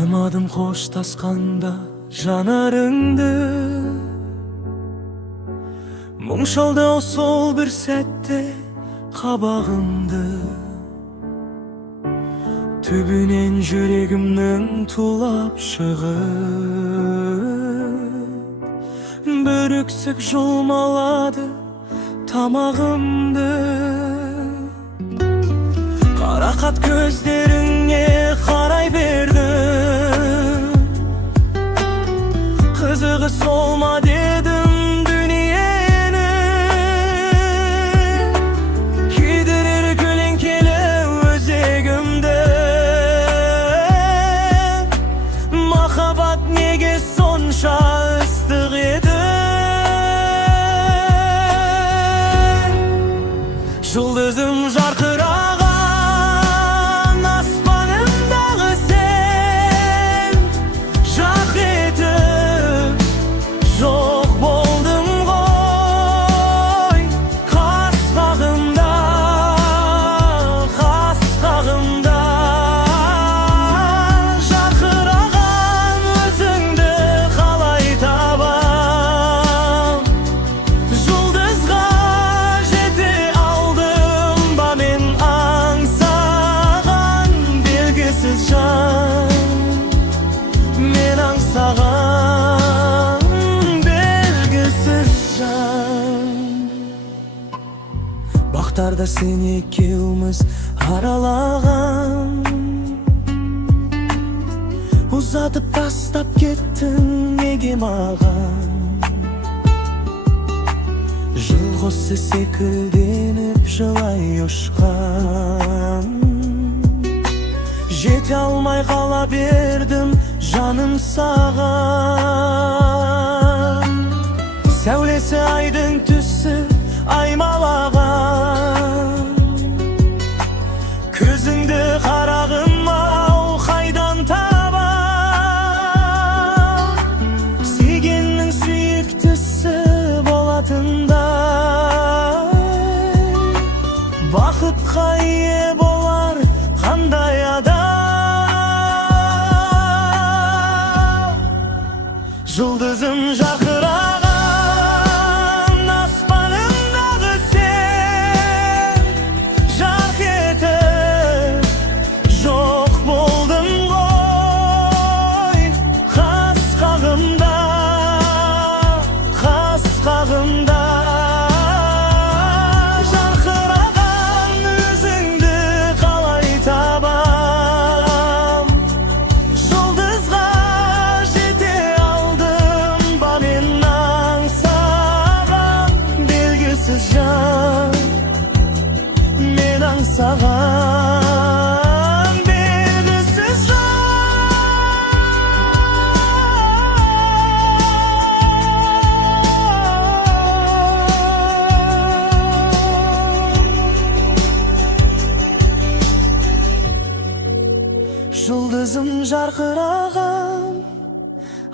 Bayqamadım xoştasqanda janarыңды. Мұң шалды о сол бір сәтте қабағымды. Түбінен жүрегімнің тулап шығып, бір өксік жұлмалады тамағымды. Қарақат көздеріңе қарай бердім, қызығы солма дедім дүниені. Күйдірер көлеңкелі өзегімді. Махаббат неге сонша ыстық еді? Жұлдызым жарқыраған аспанымдағы сен, жарқ етіп жоқ болдым ғой қас-қағымда, қас-қағымда. Жарқыраған өзіңді қалай табам? Жұлдызға жете алдым ба мен аңсаған белгісіз жан? Мен аңсаған белгісіз жан. Бақтарда сен екеуміз аралаған, ұзатып тастап кеттің неге маған? Жылғысы секілденіп жылай ұшқан, жете алмай қала бердім жаным саған. Сәулесі айдың түсі аймалаған, көзіңді қарағым ау қайдан табам? Сүйгеннің сүйіктісі болатындай, бақытқа ие болар қандай адам? Жұлдызым жарқыраған аспанымдағы сен, жарқ етіп жоқ болдым ғой қас-қағымда, қас-қағымда. Жарқыраған өзіңді қалай табам? Жұлдызға жете алдым ба мен аңсаған белгісіз жан? Мен аңсаған белгісіз жан. Жұлдызым жарқыраған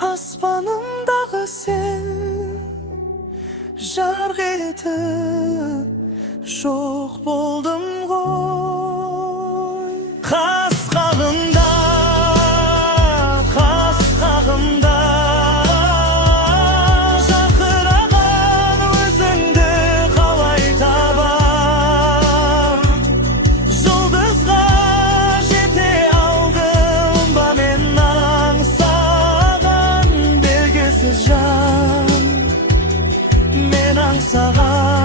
аспанымдағы сен, жарқ етіп жоқ болдым ғой қас-қағымда, қас-қағымда. Жарқыраған өзіңді қалай табам? Жұлдызға жете алдым ба мен аңсаған белгісіз жан? Мен аңсаған